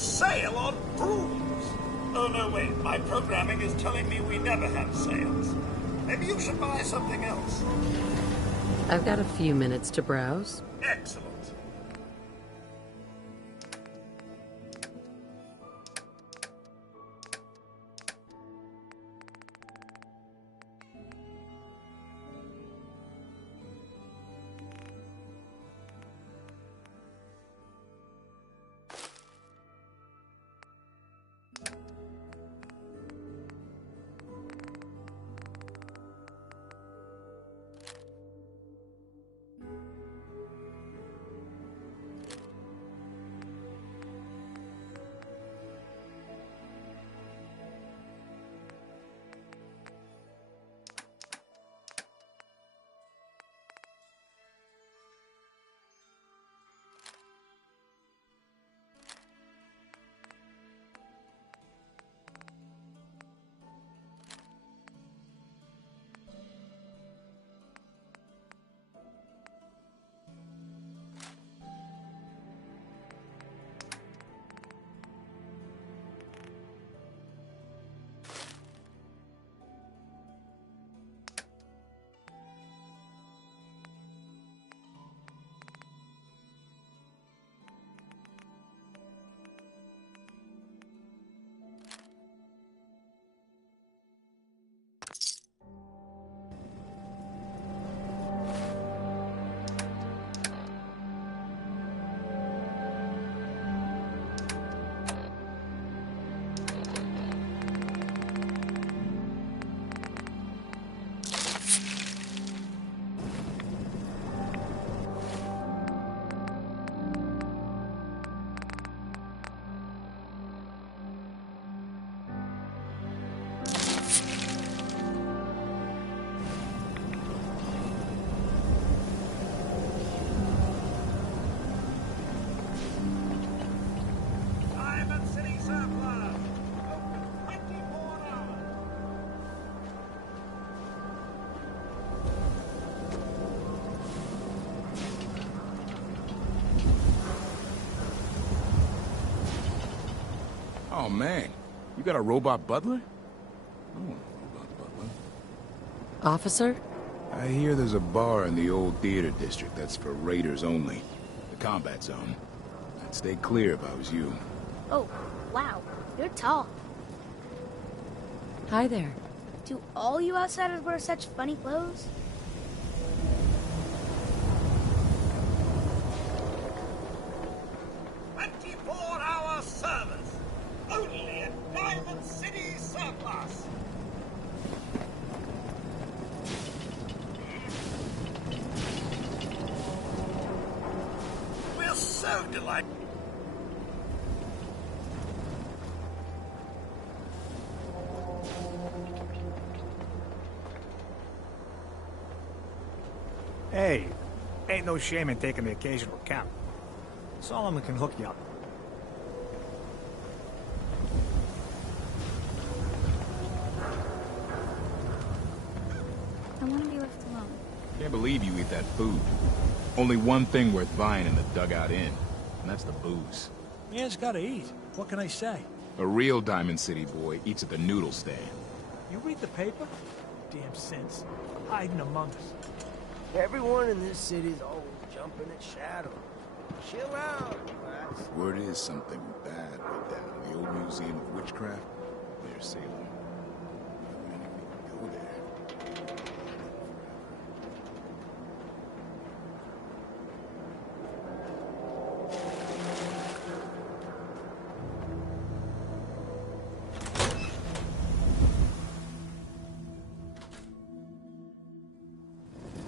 sail on brooms. Oh, no, wait. My programming is telling me we never have sails. Maybe you should buy something else. I've got a few minutes to browse. Excellent. Oh, man. You got a robot butler? I want a robot butler. Officer? I hear there's a bar in the old theater district that's for raiders only. The combat zone. I'd stay clear if I was you. Oh, wow. You're tall. Hi there. Do all you outsiders wear such funny clothes? Hour service. Only at Diamond City Surplus. We're so delighted. Hey, ain't no shame in taking the occasional count. Solomon can hook you up. I want to be left alone. Can't believe you eat that food. Only one thing worth buying in the Dugout Inn, and that's the booze. Man's gotta eat. What can I say? A real Diamond City boy eats at the noodle stand. You read the paper? Damn sense. Hiding among us. Everyone in this city's always jumping at Shadow. Chill out, relax. Word is something bad went down in the old Museum of Witchcraft near Salem. I didn't even go there.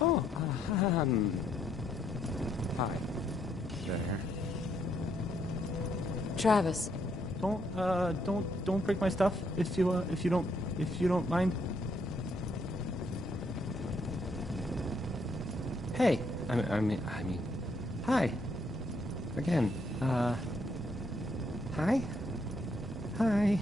Oh, hi. There. Travis. Don't break my stuff if you don't mind. Hey, I mean, hi. Again, hi? Hi.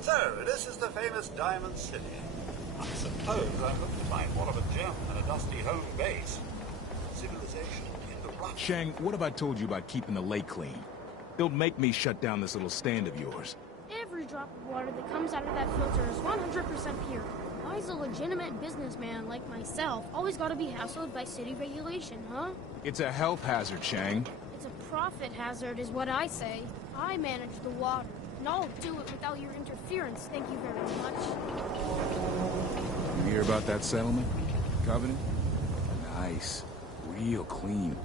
So, this is the famous Diamond City. I suppose I'm looking to find more of a gem than a dusty home base. Civilization in the rough. Chang, what have I told you about keeping the lake clean? Don't make me shut down this little stand of yours. Every drop of water that comes out of that filter is 100% pure. Why is a legitimate businessman like myself always gotta be hassled by city regulation, huh? It's a health hazard, Chang. It's a profit hazard is what I say. I manage the water, and I'll do it without your interference, thank you very much. You hear about that settlement? Covenant? Nice. Real clean.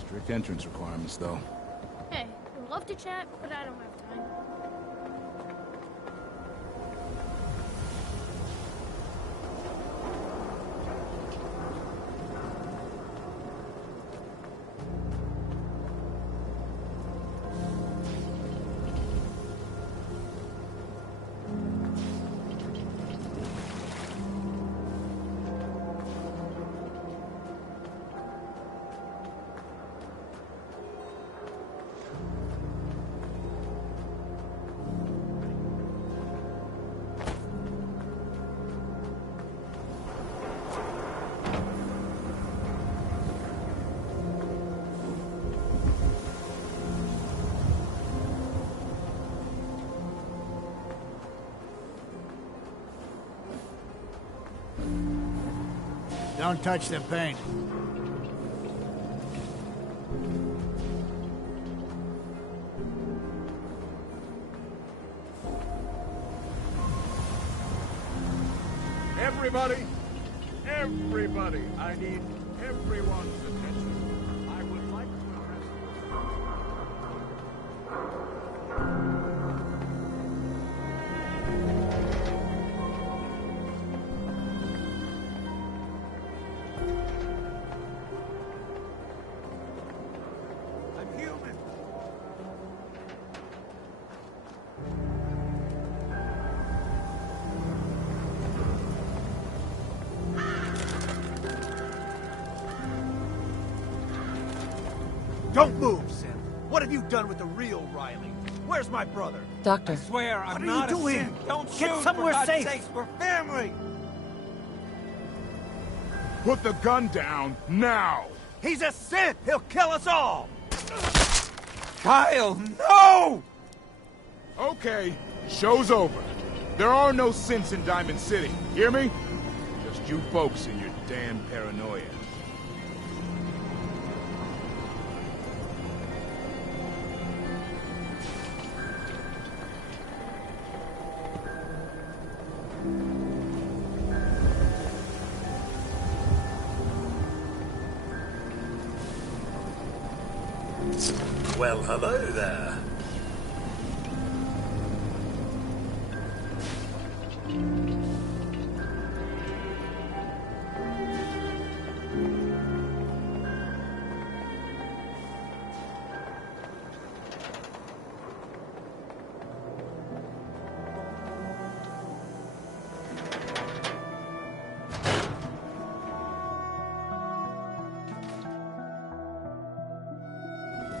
Strict entrance requirements, though. Hey, I'd love to chat, but I don't have time. Don't touch the paint. Everybody! Everybody! I need everyone's attention. I would like to arrest... I'm human. Don't move, Sim. What have you done with the real Riley? Where's my brother? Doctor, Swear I'm What are not you a doing? Sim. Don't Get shoot, somewhere for God's safe. sakes, we're family. Put the gun down, now! He's a Sith. He'll kill us all. Kyle, no! Okay, show's over. There are no synths in Diamond City, hear me? Just you folks and your damn paranoia. Well, hello there.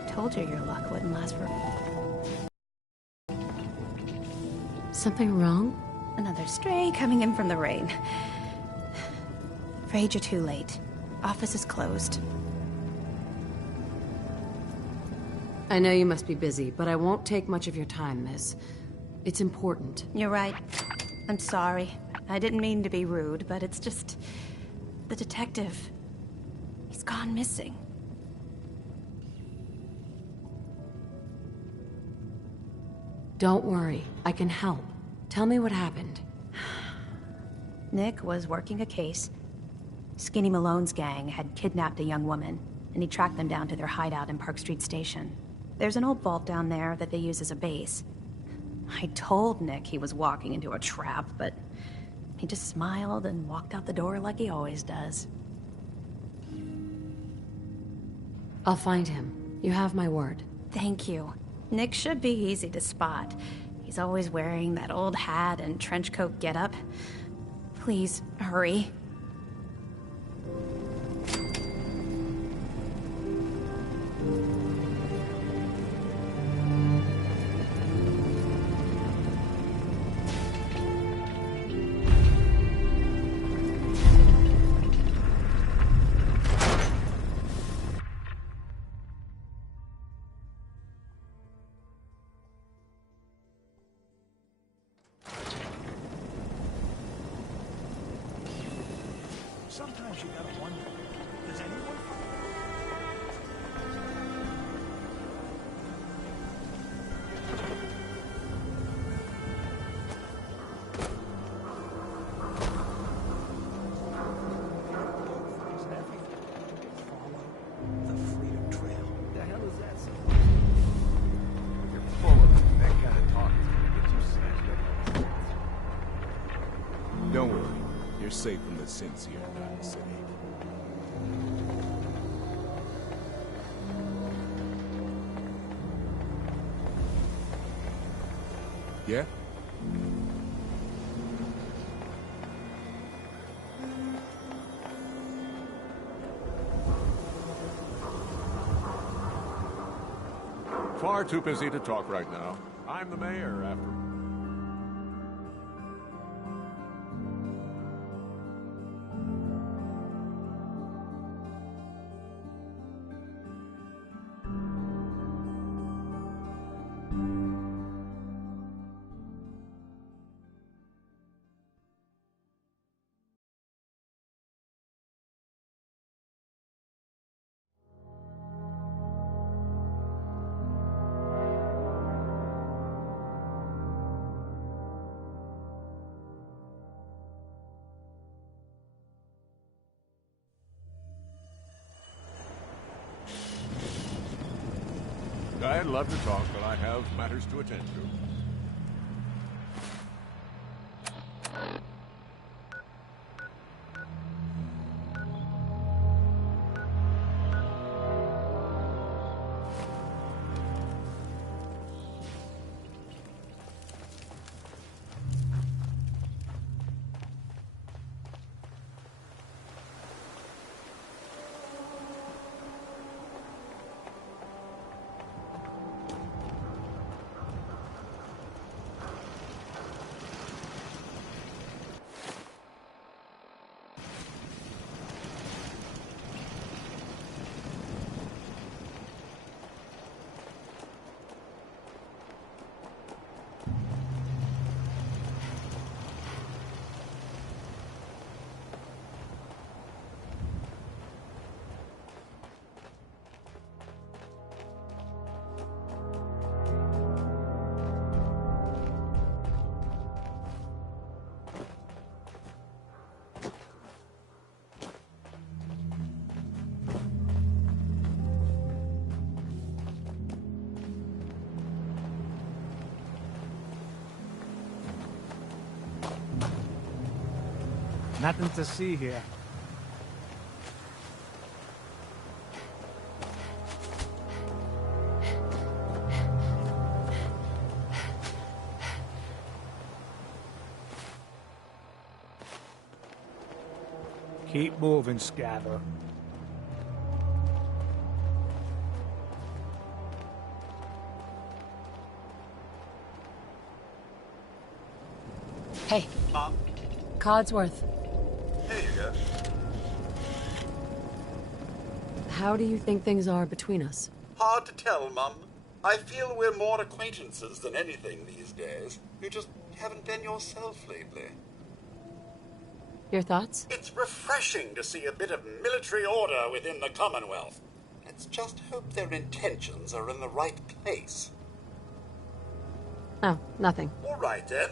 Told you your luck wouldn't last for... something wrong? Another stray coming in from the rain. Afraid you're too late. Office is closed. I know you must be busy, but I won't take much of your time, miss. It's important. You're right. I'm sorry. I didn't mean to be rude, but it's just... the detective... he's gone missing. Don't worry, I can help. Tell me what happened. Nick was working a case. Skinny Malone's gang had kidnapped a young woman, and he tracked them down to their hideout in Park Street Station. There's an old vault down there that they use as a base. I told Nick he was walking into a trap, but he just smiled and walked out the door like he always does. I'll find him. You have my word. Thank you. Nick should be easy to spot. He's always wearing that old hat and trench coat getup. Please, hurry. Sometimes you gotta wonder, does anyone... Follow the Freedom Trail. What the hell is that say? You're full of it. That kind of talk is gonna get you snatched up. Don't worry. You're safe from the sins here in Diamond City. Yeah? Far too busy to talk right now. I'm the mayor, after... I'd love to talk, but I have matters to attend to. Nothing to see here. Keep moving, Scather. Hey, Mom, Codsworth, here you go. how do you think things are between us? Hard to tell, Mum. I feel we're more acquaintances than anything these days. You just haven't been yourself lately. Your thoughts? It's refreshing to see a bit of military order within the Commonwealth. Let's just hope their intentions are in the right place. Oh, nothing. All right, then.